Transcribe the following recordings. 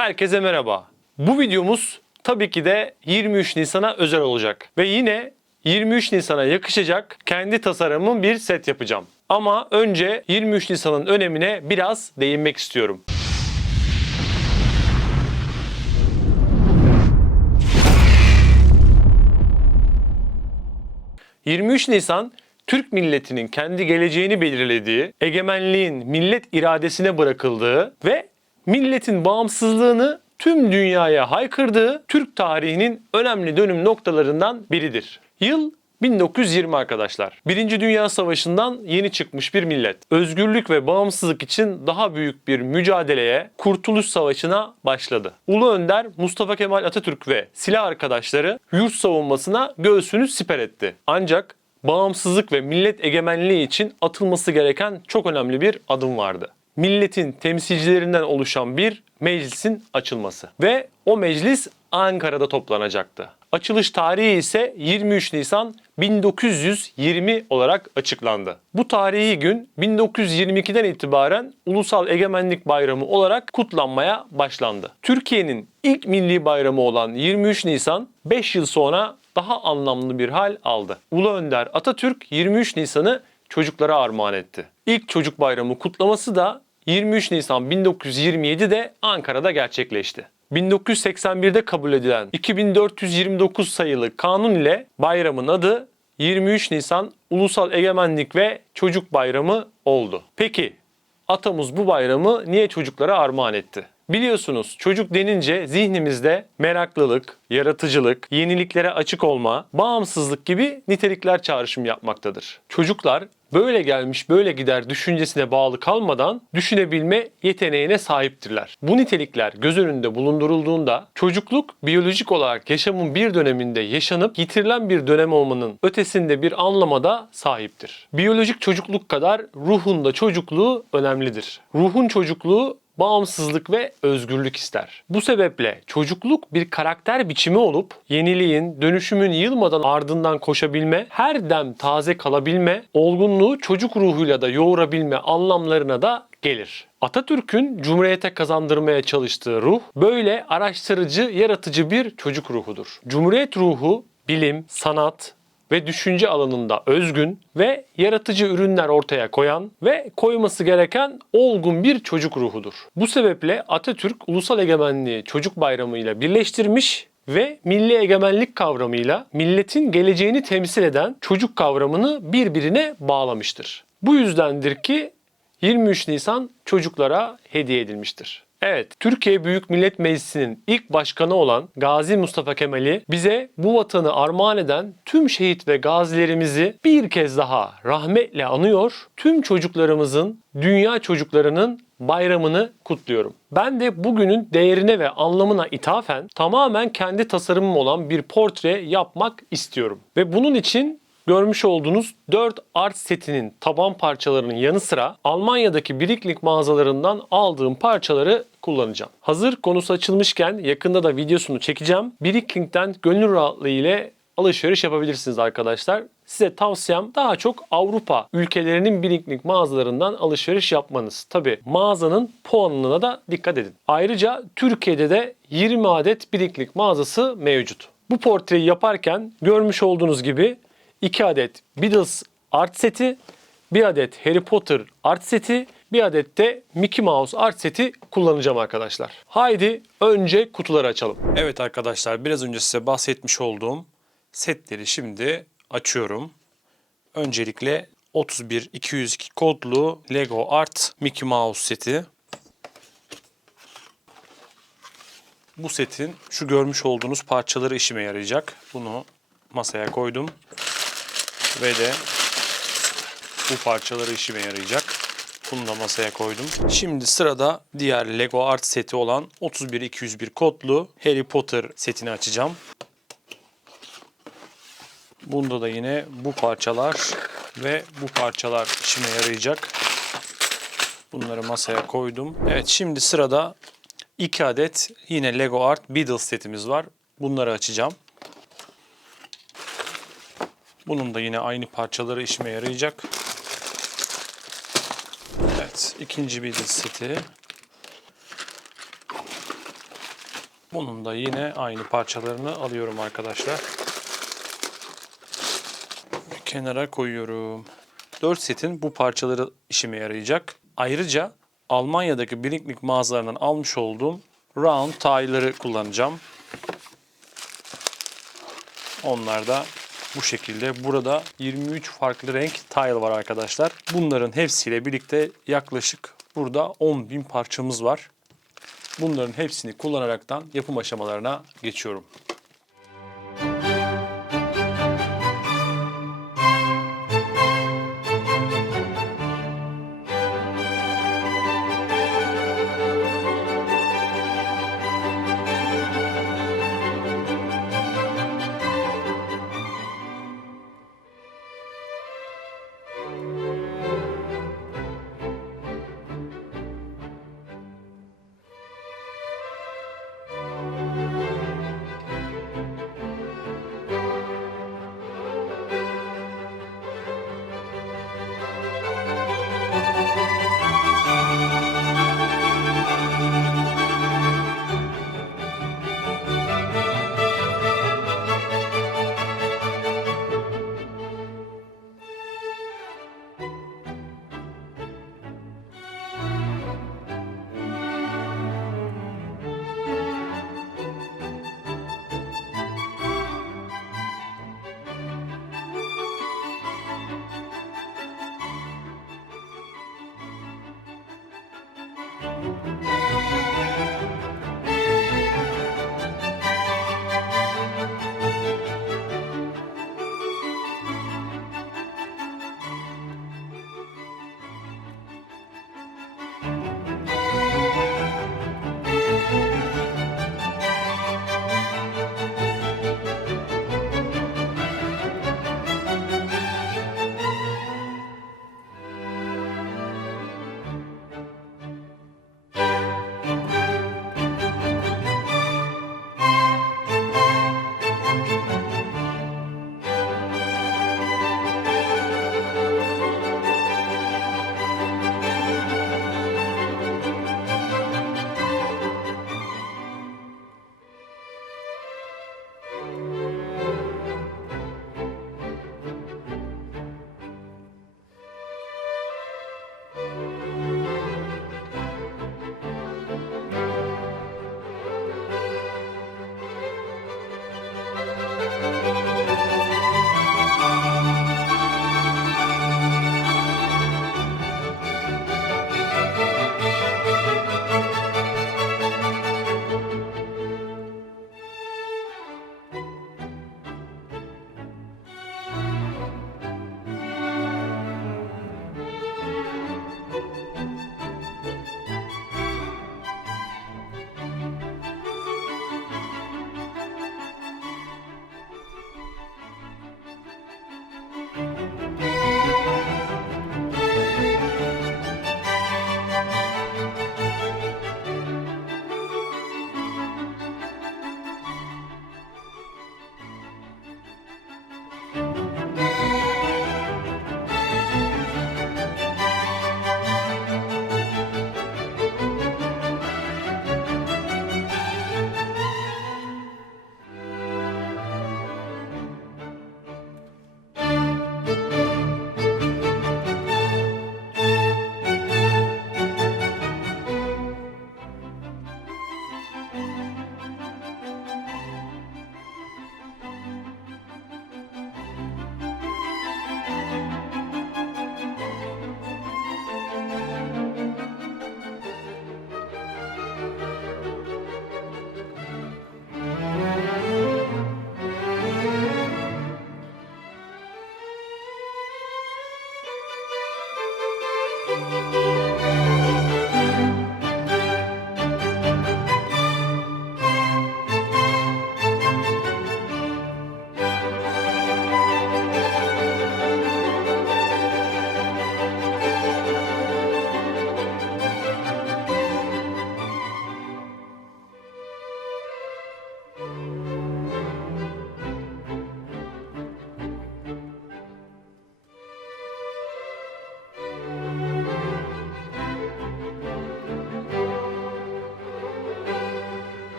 Herkese merhaba. Bu videomuz tabii ki de 23 Nisan'a özel olacak. Ve yine 23 Nisan'a yakışacak kendi tasarımım bir set yapacağım. Ama önce 23 Nisan'ın önemine biraz değinmek istiyorum. ...23 Nisan Türk milletinin kendi geleceğini belirlediği, egemenliğin millet iradesine bırakıldığı ve milletin bağımsızlığını tüm dünyaya haykırdığı Türk tarihinin önemli dönüm noktalarından biridir. Yıl 1920 arkadaşlar. Birinci Dünya Savaşı'ndan yeni çıkmış bir millet. Özgürlük ve bağımsızlık için daha büyük bir mücadeleye, Kurtuluş Savaşı'na başladı. Ulu Önder Mustafa Kemal Atatürk ve silah arkadaşları yurt savunmasına göğsünü siper etti. Ancak bağımsızlık ve millet egemenliği için atılması gereken çok önemli bir adım vardı. Milletin temsilcilerinden oluşan bir meclisin açılması ve o meclis Ankara'da toplanacaktı. Açılış tarihi ise 23 Nisan 1920 olarak açıklandı. Bu tarihi gün 1922'den itibaren Ulusal Egemenlik Bayramı olarak kutlanmaya başlandı. Türkiye'nin ilk milli bayramı olan 23 Nisan 5 yıl sonra daha anlamlı bir hal aldı. Ulu Önder Atatürk 23 Nisan'ı çocuklara armağan etti. İlk çocuk bayramı kutlaması da 23 Nisan 1927'de Ankara'da gerçekleşti. 1981'de kabul edilen 2429 sayılı kanun ile bayramın adı 23 Nisan Ulusal Egemenlik ve Çocuk Bayramı oldu. Peki atamız bu bayramı niye çocuklara armağan etti? Biliyorsunuz çocuk denince zihnimizde meraklılık, yaratıcılık, yeniliklere açık olma, bağımsızlık gibi nitelikler çağrışım yapmaktadır. Çocuklar böyle gelmiş böyle gider düşüncesine bağlı kalmadan düşünebilme yeteneğine sahiptirler. Bu nitelikler göz önünde bulundurulduğunda çocukluk biyolojik olarak yaşamın bir döneminde yaşanıp yitirilen bir dönem olmanın ötesinde bir anlamada sahiptir. Biyolojik çocukluk kadar ruhun da çocukluğu önemlidir. Ruhun çocukluğu bağımsızlık ve özgürlük ister. Bu sebeple çocukluk bir karakter biçimi olup yeniliğin, dönüşümün yılmadan ardından koşabilme, her dem taze kalabilme, olgunluğu çocuk ruhuyla da yoğurabilme anlamlarına da gelir. Atatürk'ün Cumhuriyete kazandırmaya çalıştığı ruh böyle araştırıcı, yaratıcı bir çocuk ruhudur. Cumhuriyet ruhu bilim, sanat, ve düşünce alanında özgün ve yaratıcı ürünler ortaya koyan ve koyması gereken olgun bir çocuk ruhudur. Bu sebeple Atatürk Ulusal Egemenliği Çocuk Bayramı ile birleştirmiş ve milli egemenlik kavramıyla milletin geleceğini temsil eden çocuk kavramını birbirine bağlamıştır. Bu yüzdendir ki 23 Nisan çocuklara hediye edilmiştir. Evet, Türkiye Büyük Millet Meclisi'nin ilk başkanı olan Gazi Mustafa Kemal'i bize bu vatanı armağan eden tüm şehit ve gazilerimizi bir kez daha rahmetle anıyor. Tüm çocuklarımızın, dünya çocuklarının bayramını kutluyorum. Ben de bugünün değerine ve anlamına ithafen tamamen kendi tasarımım olan bir portre yapmak istiyorum. Ve bunun için görmüş olduğunuz 4 art setinin taban parçalarının yanı sıra Almanya'daki Biriklik mağazalarından aldığım parçaları kullanacağım. Hazır konusu açılmışken yakında da videosunu çekeceğim. Birikling'den gönül rahatlığı ile alışveriş yapabilirsiniz arkadaşlar. Size tavsiyem daha çok Avrupa ülkelerinin Birinklik mağazalarından alışveriş yapmanız. Tabi mağazanın puanına da dikkat edin. Ayrıca Türkiye'de de 20 adet Birinklik mağazası mevcut. Bu portreyi yaparken görmüş olduğunuz gibi 2 adet Beatles art seti, 1 adet Harry Potter art seti, bir adet de Mickey Mouse art seti kullanacağım arkadaşlar. Haydi önce kutuları açalım. Evet arkadaşlar biraz önce size bahsetmiş olduğum setleri şimdi açıyorum. Öncelikle 31202 kodlu Lego Art Mickey Mouse seti. Bu setin şu görmüş olduğunuz parçaları işime yarayacak. Bunu masaya koydum. Ve de bu parçaları işime yarayacak. Bunu da masaya koydum. Şimdi sırada diğer Lego Art seti olan 31201 kodlu Harry Potter setini açacağım. Bunda da yine bu parçalar ve bu parçalar işime yarayacak. Bunları masaya koydum. Evet şimdi sırada 2 adet yine Lego Art Beatles setimiz var. Bunları açacağım. Bunun da yine aynı parçaları işime yarayacak. Evet, ikinci Beatles seti. Bunun da yine aynı parçalarını alıyorum arkadaşlar. Kenara koyuyorum. 4 setin bu parçaları işime yarayacak. Ayrıca Almanya'daki Blinknik mağazalarından almış olduğum round tile'ları kullanacağım. Onlar da bu şekilde. Burada 23 farklı renk tile var arkadaşlar. Bunların hepsiyle birlikte yaklaşık burada 10.000 parçamız var. Bunların hepsini kullanaraktan yapım aşamalarına geçiyorum.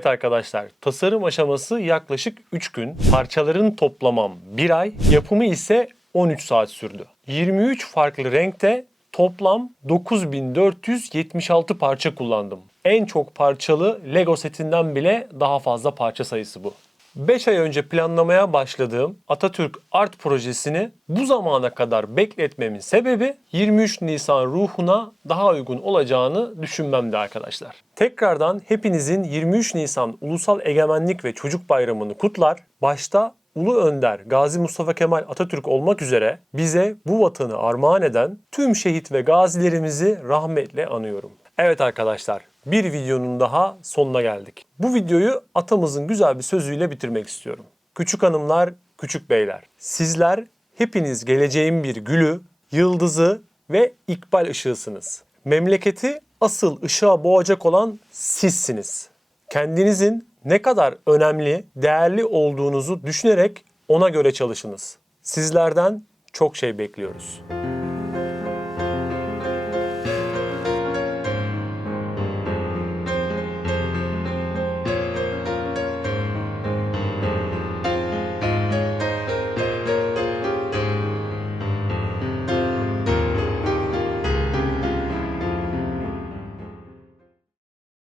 Evet arkadaşlar, tasarım aşaması yaklaşık 3 gün, parçaların toplamam 1 ay, yapımı ise 13 saat sürdü. 23 farklı renkte toplam 9476 parça kullandım. En çok parçalı Lego setinden bile daha fazla parça sayısı bu. 5 ay önce planlamaya başladığım Atatürk Art projesini bu zamana kadar bekletmemin sebebi 23 Nisan ruhuna daha uygun olacağını düşünmemdi arkadaşlar. Tekrardan hepinizin 23 Nisan Ulusal Egemenlik ve Çocuk Bayramı'nı kutlar. Başta Ulu Önder Gazi Mustafa Kemal Atatürk olmak üzere bize bu vatanı armağan eden tüm şehit ve gazilerimizi rahmetle anıyorum. Evet arkadaşlar, bir videonun daha sonuna geldik. Bu videoyu atamızın güzel bir sözüyle bitirmek istiyorum. Küçük hanımlar, küçük beyler, sizler hepiniz geleceğin bir gülü, yıldızı ve ikbal ışığısınız. Memleketi asıl ışığa boğacak olan sizsiniz. Kendinizin ne kadar önemli, değerli olduğunuzu düşünerek ona göre çalışınız. Sizlerden çok şey bekliyoruz.